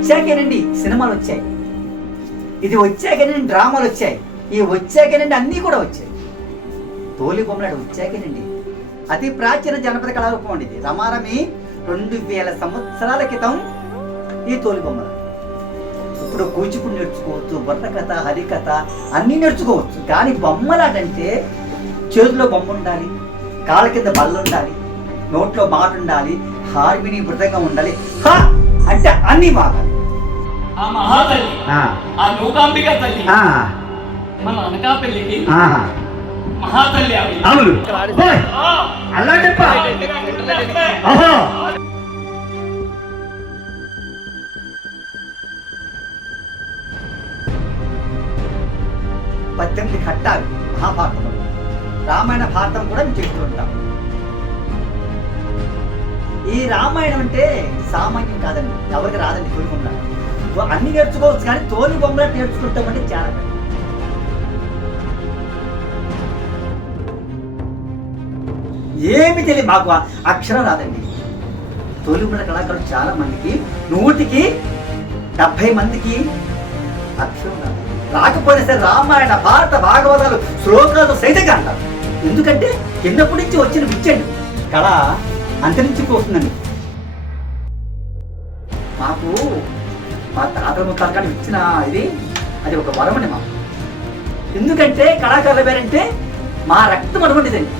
వచ్చాకేనండి సినిమాలు వచ్చాయి, ఇది వచ్చాకేనండి డ్రామాలు వచ్చాయి, ఈ వచ్చాకేనండి అన్నీ కూడా వచ్చాయి. తోలుబొమ్మలాట వచ్చాకేనండి అతి ప్రాచీన జనపద కళారూపం అండి ఇది. రమారమి 2000 సంవత్సరాల క్రితం ఈ తోలుబొమ్మలు. ఇప్పుడు కూచిపూడి నేర్చుకోవచ్చు, బుర్రకథ, హరికథ అన్నీ నేర్చుకోవచ్చు. కానీ బొమ్మలాటంటే చేతిలో బొమ్మ ఉండాలి, కాళ్ళ కింద బల్ల ఉండాలి, నోట్లో మాట ఉండాలి, హార్మిని మృదంగా ఉండాలి, హా అంటే అన్ని బాగా. ఆ మహాతల్లి, ఆ మూకాంబిక తల్లి మన అనకాపల్లికి మహాతల్లి అవును. అలా చెప్ప 18 ఘట్టాలు మహాభారతంలో. రామాయణ భారతం కూడా మేము చెప్తూ ఉంటాం. ఈ రామాయణం అంటే సామాన్యం కాదండి, ఎవరికి రాదండి. తోలి బొమ్మలాట అన్ని నేర్చుకోవచ్చు, కానీ తోలి బొమ్మలాట నేర్చుకుంటామంటే చాలా కష్టం. ఏమి తెలియదు, మాకు అక్షరం రాదండి. తోలి బొమ్మల కళాకారులు చాలా మందికి 100కి 70 మందికి అక్షరం రాదు. రాకపోయినా సరే రామాయణ భారత భాగవతాలు శ్లోకాలు సైతంగా అంటారు. ఎందుకంటే చిన్నప్పటి నుంచి వచ్చిన విచ్చండి కళ అంతరించిపోతుందండి. మాకు మా తాతల ముత్తాలకాన్ని ఇచ్చిన ఇది అది ఒక వరం అండి మాకు. ఎందుకంటే కళాకారుల పేరంటే మా రక్తం అటువంటిదండి.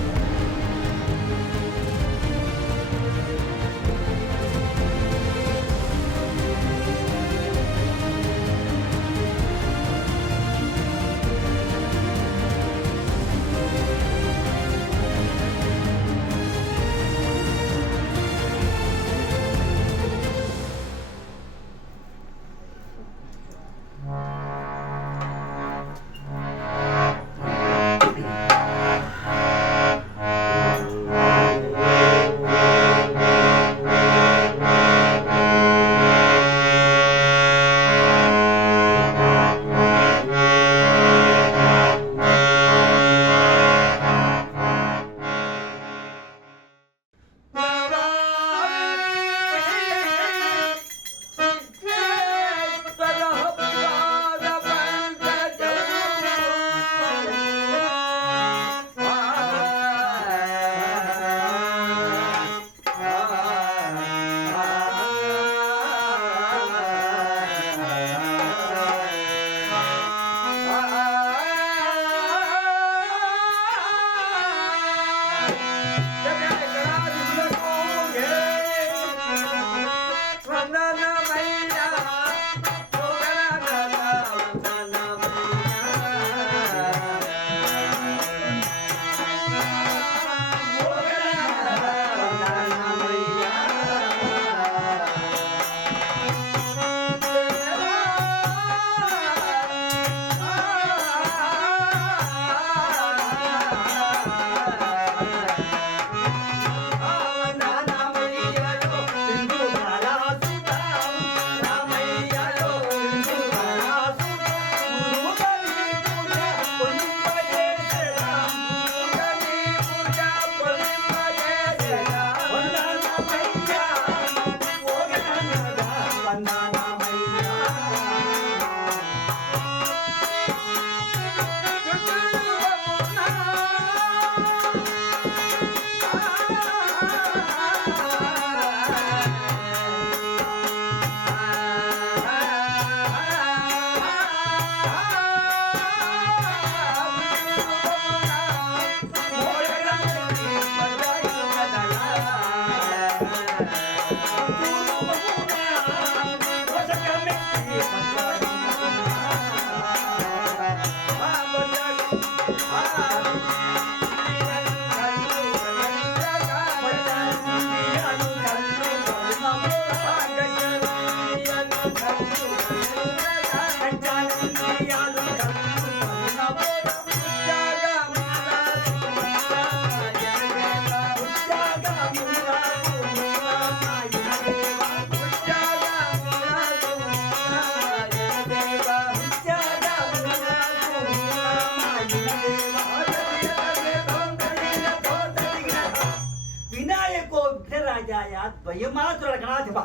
వినాయకో విఘ్నరాజాయ ద్వయమాతుర గణాధిప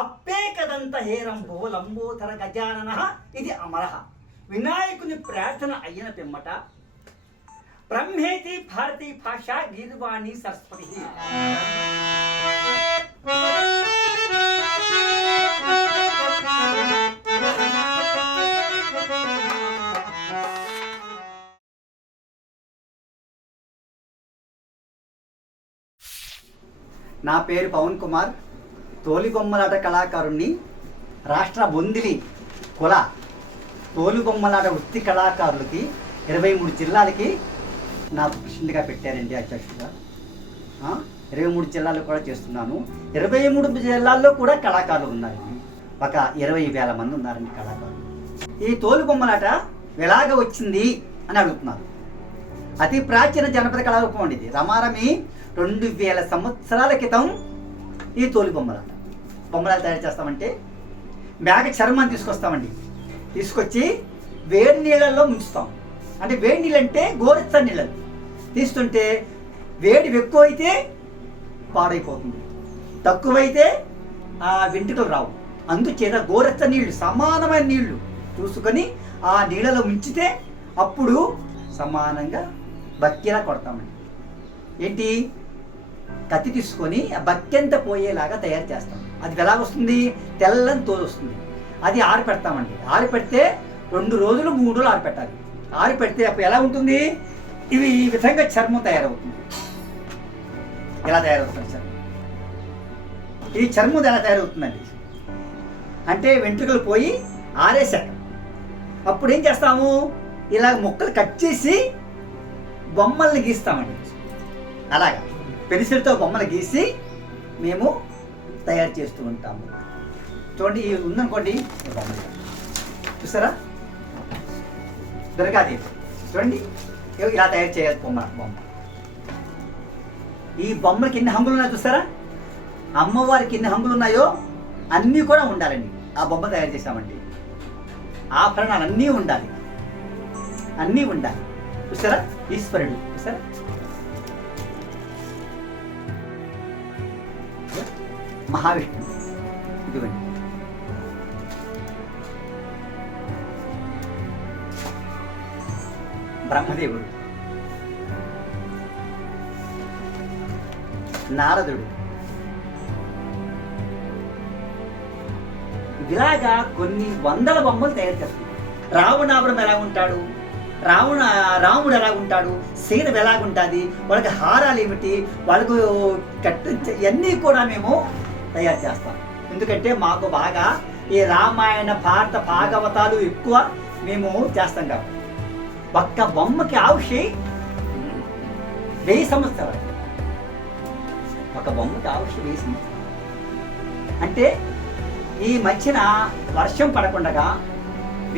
అప్పేకదంత హేరంభో లంబోదర గజానన ఇది అమరహ. వినాయకుని ప్రార్థన అయిన పిమ్మట బ్రహ్మేతి భారతీ భాష గీర్వాణి సరస్వతి. నా పేరు పవన్ కుమార్, తోలుబొమ్మలాట కళాకారుణ్ణి. రాష్ట్ర బొందిలి కుల తోలుబొమ్మలాట వృత్తి కళాకారులకి 23 జిల్లాలకి నాకు ప్రెసిడెంట్గా పెట్టారండి, అధ్యక్షుడిగా. 23 జిల్లాల్లో కూడా చేస్తున్నాను. 23 జిల్లాల్లో కూడా కళాకారులు ఉన్నారండి. ఒక 20,000 మంది ఉన్నారండి కళాకారులు. ఈ తోలుబొమ్మలాట ఎలాగ వచ్చింది అని అడుగుతున్నారు. అతి ప్రాచీన జనపద కళారూపం అండి ఇది. రమారమి 2000 సంవత్సరాల క్రితం ఈ తోలుబొమ్మలాట. బొమ్మలాట తయారు చేస్తామంటే మేక చర్మాన్ని తీసుకొస్తామండి. తీసుకొచ్చి వేడి నీళ్ళల్లో ముంచుతాం. అంటే వేడి నీళ్ళు అంటే గోరెచ్చని నీళ్ళు తీస్తుంటే వేడి ఎక్కువ అయితే పాడైపోతుంది, తక్కువైతే ఆ వెంట్రుకలు రావు. అందుచేత గోరెచ్చ నీళ్లు, సమానమైన నీళ్లు చూసుకొని ఆ నీళ్ళలో ముంచితే అప్పుడు సమానంగా బక్కెలా కొడతామండి. ఏంటి, కత్తి తీసుకొని ఆ బక్కెంత పోయేలాగా తయారు చేస్తాం. అది ఎలా వస్తుంది, తెల్లని తోలు వస్తుంది. అది ఆరిపెడతామండి. ఆరిపెడితే 2 రోజులు 3 రోజులు ఆరిపెట్టాలి. ఆరిపెడితే అప్పుడు ఎలా ఉంటుంది, ఇవి ఈ విధంగా చర్మం తయారవుతుంది. ఎలా తయారవుతుంది చర్మం? ఈ చర్మం ఎలా తయారవుతుందండి అంటే వెంట్రుకలు పోయి ఆరేశాక అప్పుడు ఏం చేస్తాము, ఇలా ముక్కలు కట్ చేసి బొమ్మల్ని గీస్తామండి. అలాగా పెన్సిల్తో బొమ్మలు గీసి మేము తయారు చేస్తూ ఉంటాము. చూడండి, ఇది ఉందనుకోండి బొమ్మలు, చూసారా, దుర్గాదేవి. చూడండి, ఇలా తయారు చేయాలి బొమ్మ. ఈ బొమ్మలకి ఎన్ని హంగులు ఉన్నాయో చూసారా, అమ్మవారికి ఎన్ని హంగులు ఉన్నాయో అన్నీ కూడా ఉండాలండి. ఆ బొమ్మ తయారు చేసామండి. ఆభరణాలు అన్నీ ఉండాలి, అన్నీ ఉండాలి. చూసారా, ఈశ్వరుడు చూసారా, మహావిష్ణువు ఇదిగోండి. బ్రహ్మదేవుడు, నారదుడు, ఇలాగా కొన్ని వందల బొమ్మలు తయారు చేస్తారు. రావణాపురం ఎలా ఉంటాడు, రాముడు ఎలా ఉంటాడు, సీత ఎలాగుంటుంది, వాళ్ళకి హారాలు ఏమిటి, వాళ్ళకు ఇవన్నీ కూడా మేము తయారు చేస్తాం. ఎందుకంటే మాకు బాగా ఈ రామాయణ భారత భాగవతాలు ఎక్కువ మేము చేస్తాం కాబట్టి. ఒక్క బొమ్మకి ఆవుషి 1000 సంవత్సరాలు. ఒక బొమ్మకి ఆవుషి 1000 సంవత్సరాలు. అంటే ఈ మధ్యన వర్షం పడకుండా,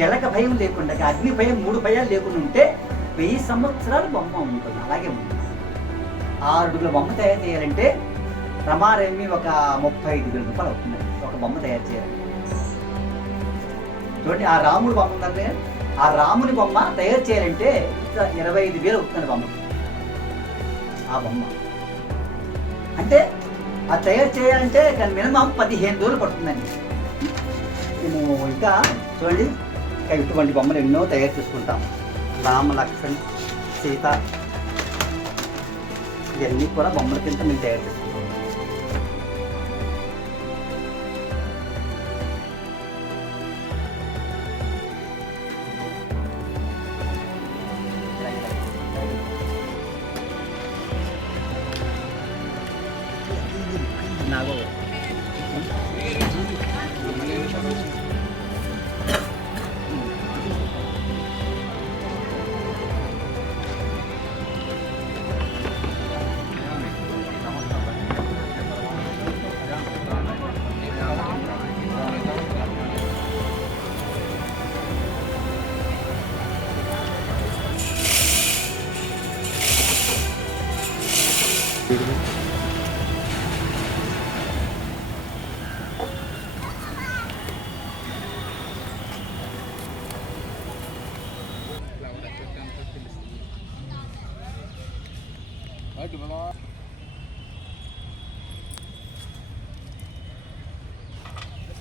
వెలక భయం లేకుండా, అగ్ని భయం, 3 భయాలు లేకుండా ఉంటే 1000 సంవత్సరాలు బొమ్మ ఉంటుంది. అలాగే ఉంటుంది. 6 అడుగుల బొమ్మ తయారు చేయాలంటే రమారమి ఒక 35,000 రూపాయలు అవుతుందండి ఒక బొమ్మ తయారు చేయాలి. చూడండి, ఆ రాముడు బొమ్మ ఉందంటే ఆ రాముని బొమ్మ తయారు చేయాలంటే 25,000 అవుతుంది బొమ్మ. ఆ బొమ్మ అంటే అది తయారు చేయాలంటే మినిమం 15 రోజులు పడుతుందండి. మేము ఇంకా చూడండి, ఇంకా ఇటువంటి బొమ్మలు ఎన్నో తయారు చేసుకుంటాం. రామ, లక్ష్మణ్, సీత, ఇవన్నీ కూడా బొమ్మల కింద మేము తయారు చేసుకుంటాం. నాగో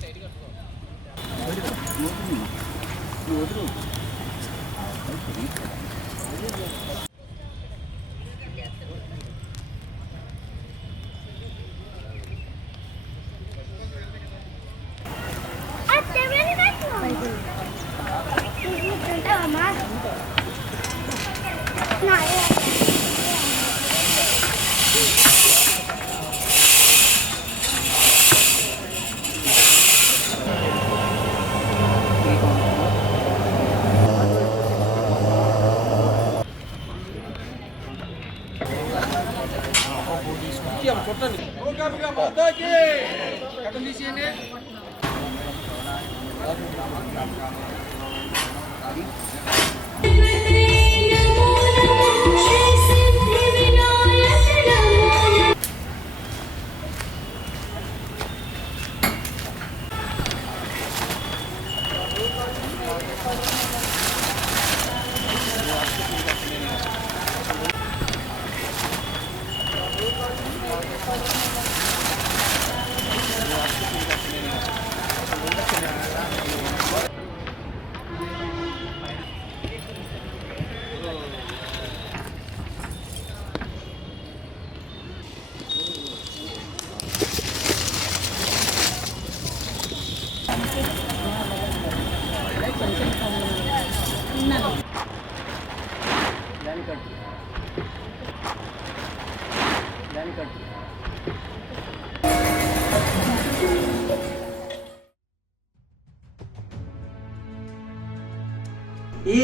సైడ్ కట్టుకో. ఈ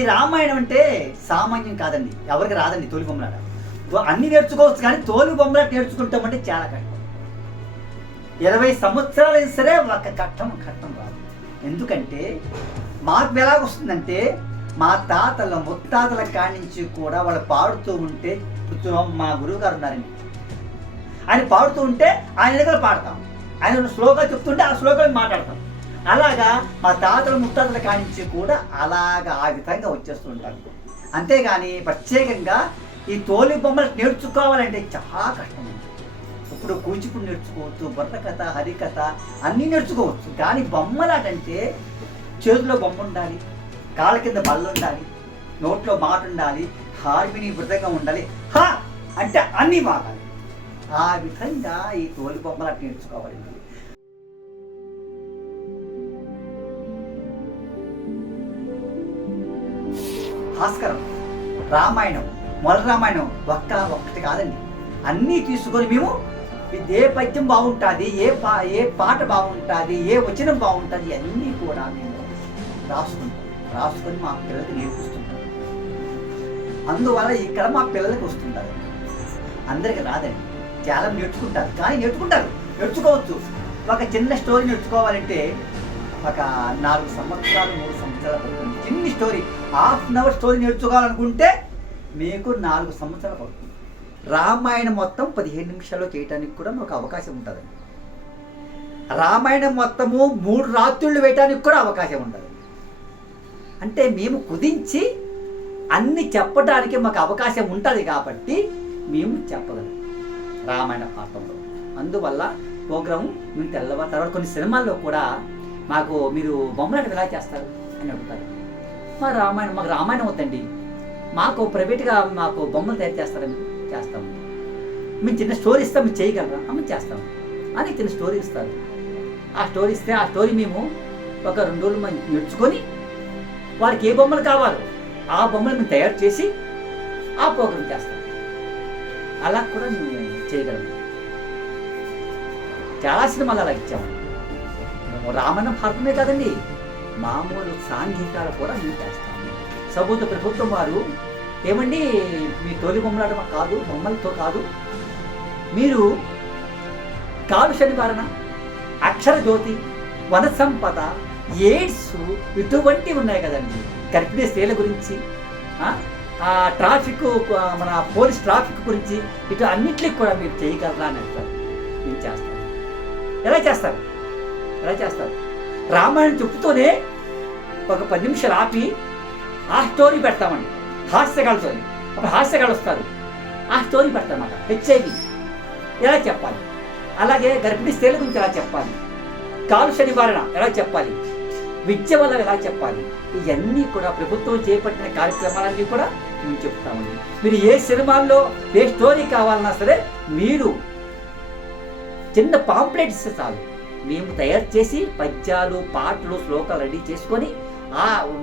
రామాయణం అంటే సామాన్యం కాదండి, ఎవరికి రాదండి తోలు బొమ్మలాట. అన్ని నేర్చుకోవచ్చు కానీ తోలు బొమ్మలాట నేర్చుకుంటామంటే చాలా కష్టం. 20 సంవత్సరాలు అయినా సరే ఒక కట్టం రాదు. ఎందుకంటే మాకు ఎలాగొస్తుందంటే మా తాతల ముత్తాతల కాడి నుంచి కూడా వాళ్ళు పాడుతూ ఉంటే, మా గురువు గారు ఉన్నారండి, ఆయన పాడుతూ ఉంటే ఆయన దగ్గర పాడతాం, ఆయన శ్లోకాలు చెప్తుంటే ఆ శ్లోకాలు మాట్లాడతాం. అలాగా మా తాతల ముత్తాతల కానించి కూడా అలాగా ఆ విధంగా వచ్చేస్తూ ఉంటారు. అంతేగాని ప్రత్యేకంగా ఈ తోలి బొమ్మలు నేర్చుకోవాలంటే చాలా కష్టం. ఇప్పుడు కూచిపూడి నేర్చుకోవచ్చు, బుర్రకథ, హరికథ అన్నీ నేర్చుకోవచ్చు. కానీ బొమ్మలాటంటే చేతిలో బొమ్మ ఉండాలి, కాళ్ళ కింద బల్ల ఉండాలి, నోట్లో మాట ఉండాలి, హార్మిని వృధంగా ఉండాలి, హా అంటే అన్నీ వాడాలి. ఆ విధంగా ఈ తోలి బొమ్మలాట నేర్చుకోవాలి. భాస్కరం, రామాయణం, మొల రామాయణం ఒక్కటి కాదండి, అన్నీ తీసుకొని మేము ఏ పద్యం బాగుంటుంది, ఏ పాట బాగుంటుంది, ఏ వచనం బాగుంటుంది, అన్నీ కూడా మేము రాసుకొని మా పిల్లలకి నేర్పిస్తుంటాం. అందువల్ల ఇక్కడ మా పిల్లలకి వస్తుంటారు. అందరికి రాదండి, చాలా నేర్చుకుంటారు, కానీ నేర్చుకోవచ్చు. ఒక చిన్న స్టోరీ నేర్చుకోవాలంటే ఒక 4 సంవత్సరాలు 3 సంవత్సరాలు పడుతుంది. చిన్న స్టోరీ, ½ అవర్ స్టోరీ నేర్చుకోవాలనుకుంటే మీకు 4 సంవత్సరాలు పడుతుంది. రామాయణం మొత్తం 15 నిమిషాల్లో చేయడానికి కూడా మాకు అవకాశం ఉంటుందండి. రామాయణం మొత్తము 3 రాత్రులు వేయటానికి కూడా అవకాశం ఉంటుంది. అంటే మేము కుదించి అన్ని చెప్పడానికి మాకు అవకాశం ఉంటుంది కాబట్టి మేము చెప్పగలం రామాయణ పాఠంలో. అందువల్ల ప్రోగ్రాము మేము తెల్లవారు తర్వాత కొన్ని సినిమాల్లో కూడా మాకు మీరు బొమ్మలాట ఎలా చేస్తారు అని అడుగుతారు. మాకు రామాయణం వద్దండి, మాకు ప్రైవేట్గా మాకు బొమ్మలు తయారు చేస్తారని చేస్తాము. మేము చిన్న స్టోరీ ఇస్తాం, మీరు చేయగలరా? మేము చేస్తాము అని చిన్న స్టోరీ ఇస్తారు. ఆ స్టోరీ ఇస్తే ఆ స్టోరీ మేము ఒక 2 రోజులు మేము నేర్చుకొని వారికి ఏ బొమ్మలు కావాలో ఆ బొమ్మలు మేము తయారు చేసి ఆ ప్రోగ్రాం చేస్తాం. అలా కూడా మేము చేయగలము. చాలా సినిమాలు అలా ఇచ్చాము. రామాయణం భారతమే కాదండి, మామూలు సాంఘికాలు కూడా మేము చేస్తాము. ప్రభుత్వం వారు ఏమండి మీ తోలి బొమ్మలాట కాదు, బొమ్మలతో కాదు, మీరు కాలుష్య నివారణ, అక్షర జ్యోతి, వన సంపద, ఎయిడ్స్ ఇటువంటివి ఉన్నాయి కదండి, గర్భిణీ స్త్రీల గురించి, ట్రాఫిక్, మన పోలీస్ ట్రాఫిక్ గురించి, ఇటు అన్నింటికి కూడా మీరు చేయగలరా అని అంటారు. మేము చేస్తాం. ఎలా చేస్తారు? రామాయణం చెప్తూనే ఒక 10 నిమిషాలు ఆపి ఆ స్టోరీ పెడతామండి, హాస్యగాళ్ళతో. అప్పుడు హాస్యగాళ్ళు వస్తారు, ఆ స్టోరీ పెడతామన్నమాట. హెచ్ఐవి ఎలా చెప్పాలి, అలాగే గర్భిణీ స్త్రీల గురించి ఎలా చెప్పాలి, కాలుష్య నివారణ ఎలా చెప్పాలి, విద్య వల్ల ఎలా చెప్పాలి, ఇవన్నీ కూడా ప్రభుత్వం చేపట్టిన కార్యక్రమాలన్నీ కూడా మేము చెప్తామండి. మీరు ఏ సినిమాల్లో ఏ స్టోరీ కావాలన్నా సరే మీరు చిన్న పాంప్లెట్స్ చాలు, మేము తయారు చేసి పద్యాలు పాటలు శ్లోకాలు రెడీ చేసుకొని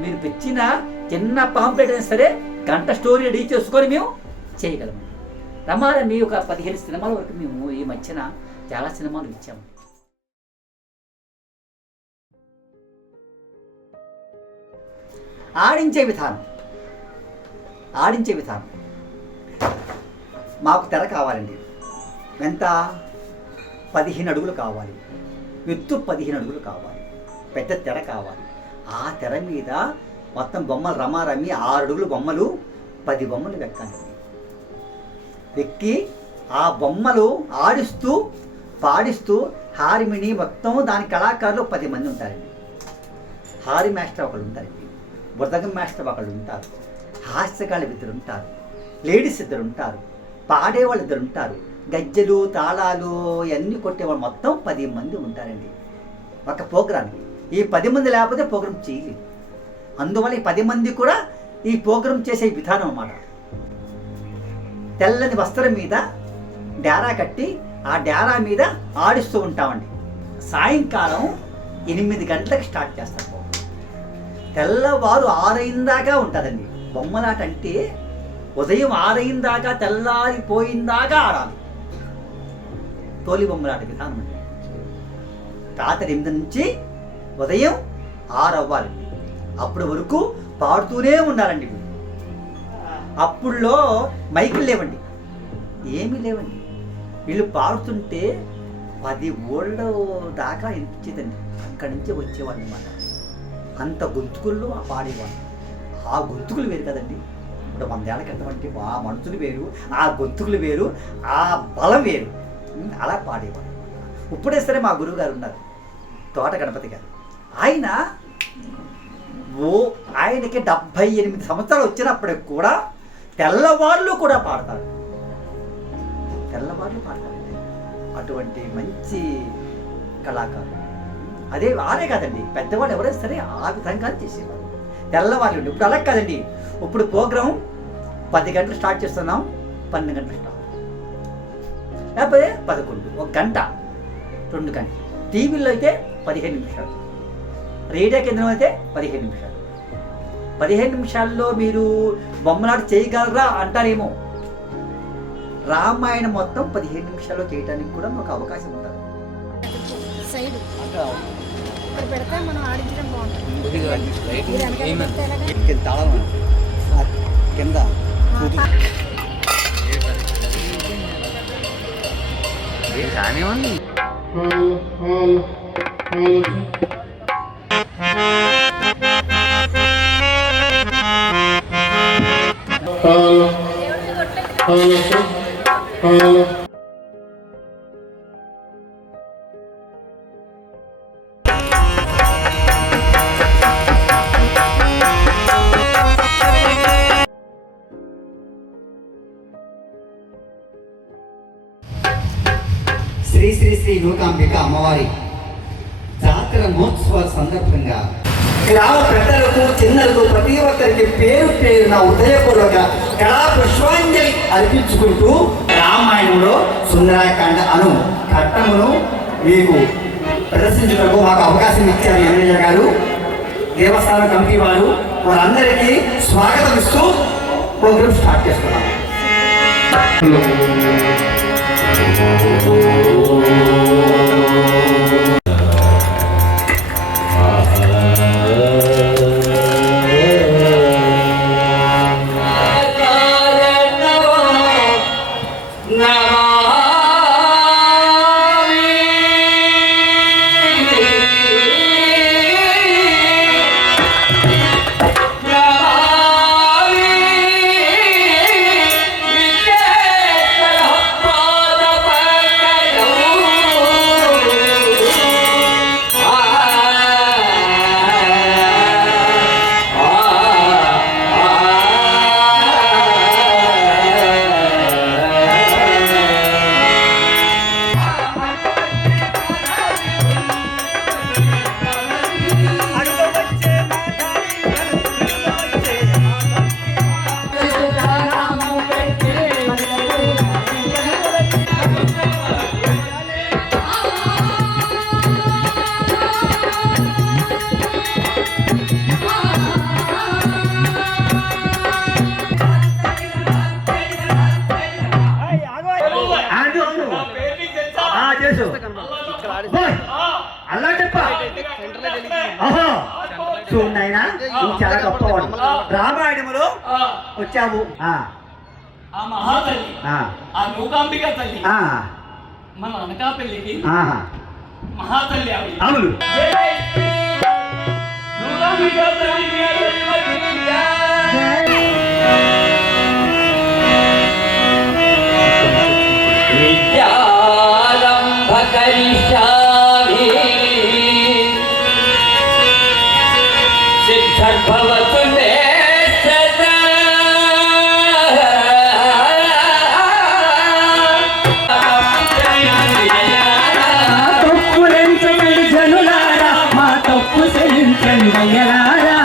మీరు తెచ్చిన చిన్న పాంప్లెట్ అయినా సరే గంట స్టోరీ రెడీ చేసుకొని మేము చేయగలము. రమారమి ఒక 15 సినిమాల వరకు మేము ఈ మధ్యన చాలా సినిమాలు ఇచ్చాము. ఆడించే విధానం మాకు తెర కావాలండి. ఎంత? 15 అడుగులు కావాలి, ఎత్తు 15 అడుగులు కావాలి, పెద్ద తెర కావాలి. ఆ తెర మీద మొత్తం బొమ్మలు రమారమి 6 అడుగులు బొమ్మలు 10 బొమ్మలు వెక్కి ఆ బొమ్మలు ఆడిస్తూ పాడిస్తూ హారిమిని మొత్తం దాని కళాకారులు 10 మంది ఉంటారండి. హారి మాస్టర్ ఒకళ్ళు ఉంటారండి, బుర్దగం మాస్టర్ ఒకళ్ళు ఉంటారు, హాస్యకాళ్ళు 2 ఉంటారు, లేడీస్ 2 ఉంటారు, పాడేవాళ్ళు 2 ఉంటారు, గజ్జలు తాళాలు ఇవన్నీ కొట్టేవాళ్ళు మొత్తం 10 మంది ఉంటారండి ఒక ప్రోగ్రామ్కి. ఈ 10 మంది లేకపోతే ప్రోగ్రాం చేయలేదు. అందువల్ల ఈ 10 మంది కూడా ఈ ప్రోగ్రాం చేసే విధానం అన్నమాట. తెల్లని వస్త్రం మీద డేరా కట్టి ఆ డేరా మీద ఆడిస్తూ ఉంటామండి. సాయంకాలం 8 గంటలకు స్టార్ట్ చేస్తాం. తెల్లవారు 6 అయిందాకా ఉంటుందండి బొమ్మలాట. అంటే ఉదయం 6 అయిందాకా తెల్లారిపోయిందాకా ఆడాలి. తోలి బొమ్మలాట విధానం అండి. రాత్రి 8 నుంచి ఉదయం 6 అవ్వాలి. అప్పటి వరకు పాడుతూనే ఉండాలండి. అప్పుడులో మైకులు లేవండి, ఏమీ లేవండి. వీళ్ళు పాడుతుంటే 10 ఊళ్ళ దాకా వినిపించేదండి. అక్కడి నుంచి వచ్చేవాళ్ళు అన్నమాట. అంత గొంతుకుల్లో పాడేవాళ్ళు. ఆ గొంతుకులు వేరు కదండి. ఇప్పుడు 100 ఏళ్ల క్రితం అంటే ఆ మనుషులు వేరు, ఆ గొంతుకులు వేరు, ఆ బలం వేరు. అలా పాడేవాళ్ళు. ఇప్పుడే సరే మా గురువు గారు ఉన్నారు, తోట గణపతి గారు. ఆయనకి 78 సంవత్సరాలు వచ్చినప్పటికి కూడా తెల్లవాళ్ళు కూడా పాడతారు. అటువంటి మంచి కళాకారులు. ఆడే కాదండి, పెద్దవాళ్ళు ఎవరైనా సరే ఆ విధంగా చేసేవాళ్ళు. తెల్లవాళ్ళు. ఇప్పుడు అలా కాదండి. ఇప్పుడు ప్రోగ్రాం 10 గంటలు స్టార్ట్ చేస్తున్నాం, 12 గంటలు స్టార్ట్, లేకపోతే 11, 1 గంట, 2 గంటలు. టీవీలో అయితే 15 నిమిషాలు, రేడియో కేంద్రం అయితే 15 నిమిషాలు. 15 నిమిషాల్లో మీరు బొమ్మలాట చేయగలరా అంటారేమో. రామాయణం మొత్తం 15 నిమిషాల్లో చేయడానికి కూడా మాకు అవకాశం ఉంటుంది. సైడ్ ఇక్కడ పెడితే మనం ఆడించడం బాగుంటుంది. కింద కానివ్వండి. శ్రీ శ్రీ శ్రీ నూకాంబిక అమ్మవారి జాతర మహోత్సవాల సందర్భంగా గ్రామ పెద్దలకు చిన్నలకు ప్రతి ఒక్కరికి పేరు నా ఉదయపూర్వక కళా పుష్పాంజలి అర్పించుకుంటూ రామాయణంలో సుందరాకాండ అను ఘట్టమును మీకు ప్రదర్శించుటకు మాకు అవకాశం ఇచ్చారు ఎమ్మెల్యే గారు, దేవస్థానం కమిటీ వారు. వారందరికీ స్వాగతం ఇస్తూ ప్రోగ్రాం స్టార్ట్ చేస్తున్నాం. గొప్పవాడు. రామాయణములో ఆ, వచ్చావు. ఆ మహాతల్లి ఆ నూకాంబిక తల్లి మన అనకాపల్లికి మహాతల్లి ఆవిడ. అవును. నూకాంబిక తల్లి విద్యారంభ కరిష్యామి సిద్ధిర్భవతు మే సదా. తప్పులెంచండి జనులారా, మా తప్పు చెల్లించండి అయ్యలారా.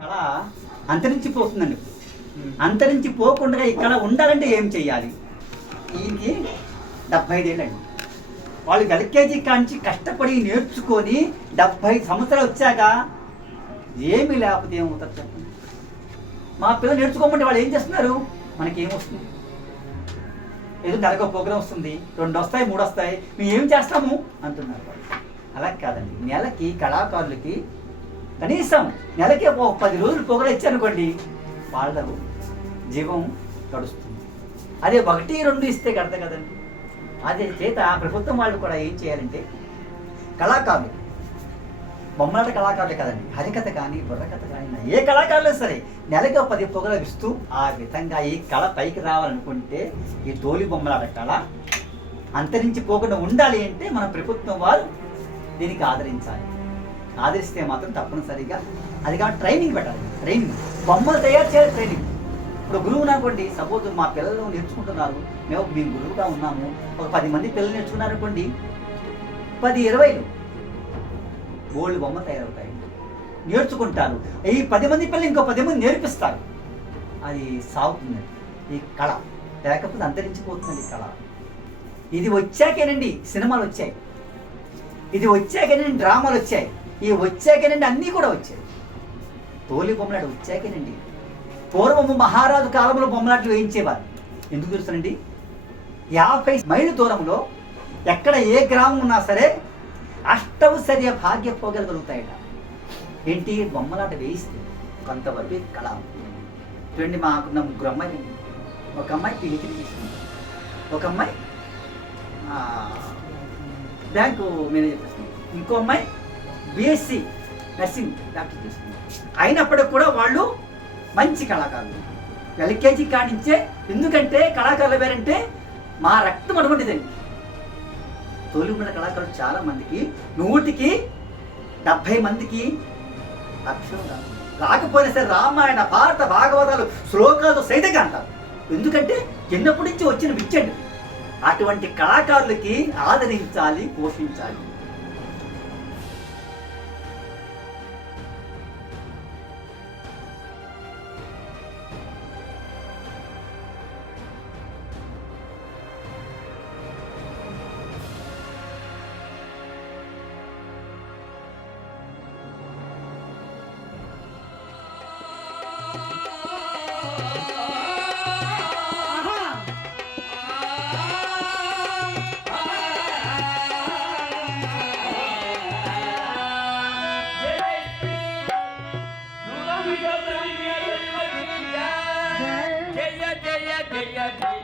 కళ అంతరించిపోతుందండి. అంతరించిపోకుండా ఈ కళ ఉండాలంటే ఏం చెయ్యాలి? ఈయనకి 75 ఏళ్ళండి. వాళ్ళు ఎల్కేజీ కాంచి కష్టపడి నేర్చుకొని 75 సంవత్సరాలు వచ్చాక ఏమీ లేకపోతే ఏమవుతారు చెప్పండి? మా పిల్లలు నేర్చుకోమంటే వాళ్ళు ఏం చేస్తున్నారు? మనకేమొస్తుంది? ఏదో నెలకు ప్రోగ్రామ్ వస్తుంది, 2 వస్తాయి 3 వస్తాయి, మేము ఏం చేస్తాము అంటున్నారు వాళ్ళు. అలా కాదండి. నెలకి కళాకారులకి కనీసం నెలకి ఒక 10 రోజులు ప్రోగ్రాం ఇచ్చారనుకోండి, వాళ్ళ జీవం గడుస్తుంది. అదే 1-2 ఇస్తే గడత కదండి. అదే చేత ప్రభుత్వం వాళ్ళు కూడా ఏం చేయాలంటే కళాకారులు, బొమ్మలాట కళాకారులే కదండి, హరికథ కానీ బుర్రకథ కానీ ఏ కళాకారులు సరే నెలకి 10 ప్రోగ్రాం ఇస్తూ ఆ విధంగా ఈ కళ పైకి రావాలనుకుంటే ఈ తోలి బొమ్మలాట కళ అంతరించిపోకుండా ఉండాలి అంటే మన ప్రభుత్వం వారు దీనికి ఆదరించాలి. ఆదరిస్తే మాత్రం తప్పనిసరిగా అది కాబట్టి ట్రైనింగ్ పెట్టాలి. ట్రైనింగ్ బొమ్మలు తయారు చేయాలి. ట్రైనింగ్ ఇప్పుడు గురువుని అనుకోండి, సపోజ్ మా పిల్లలు నేర్చుకుంటున్నారు, మేము గురువుగా ఉన్నాము, ఒక 10 మంది పిల్లలు నేర్చుకున్నారు అనుకోండి, 10-20 గోల్డ్ బొమ్మ తయారవుతాయి. నేర్చుకుంటారు. ఈ 10 మంది పిల్లలు ఇంకో 10 మంది నేర్పిస్తారు. అది సాగుతుందండి ఈ కళ. లేకపోతే అంతరించిపోతుందండి ఈ కళ. ఇది వచ్చాకేనండి సినిమాలు వచ్చాయి, ఇది వచ్చాకేనండి డ్రామాలు వచ్చాయి, ఈ వచ్చాకేనండి అన్నీ కూడా వచ్చాయి. తోలి బొమ్మలాట వచ్చాకేనండి. పూర్వము మహారాజు కాలంలో బొమ్మలాట్లు వేయించేవారు. ఎందుకు తెలుసునండి? 50 మైళ్ళ దూరంలో ఎక్కడ ఏ గ్రామం ఉన్నా సరే అష్టౌసర్య భాగ్య పోగలు కలుగుతాయట. ఏంటి? బొమ్మలాట వేయిస్తే కొంతవరకు కళ. చూడండి, మాకున్న 3 అమ్మాయిలు. ఒక అమ్మాయి పిహెచ్డీ తీసుకుంది, ఒక అమ్మాయి బ్యాంకు మేనేజర్ చేస్తుంది, ఇంకో అమ్మాయి బిఎస్సి నర్సింగ్ డాక్టర్ చేస్తుంది. అయినప్పటికి కూడా వాళ్ళు మంచి కళాకారులు. ఎల్కేజీ కానించే. ఎందుకంటే కళాకారులు వేరంటే మా రక్తం అటువంటిదండి. తోలుబొమ్మల కళాకారులు చాలా మందికి 170 మందికి అక్షరం రాదు. రాకపోయినా సరే రామాయణ భారత భాగవతాలు శ్లోకాలు సైతంగా అంటారు. ఎందుకంటే చిన్నప్పటి నుంచి వచ్చిన విద్యండి. అటువంటి కళాకారులకి ఆదరించాలి, పోషించాలి. జయ జయ జయ జయ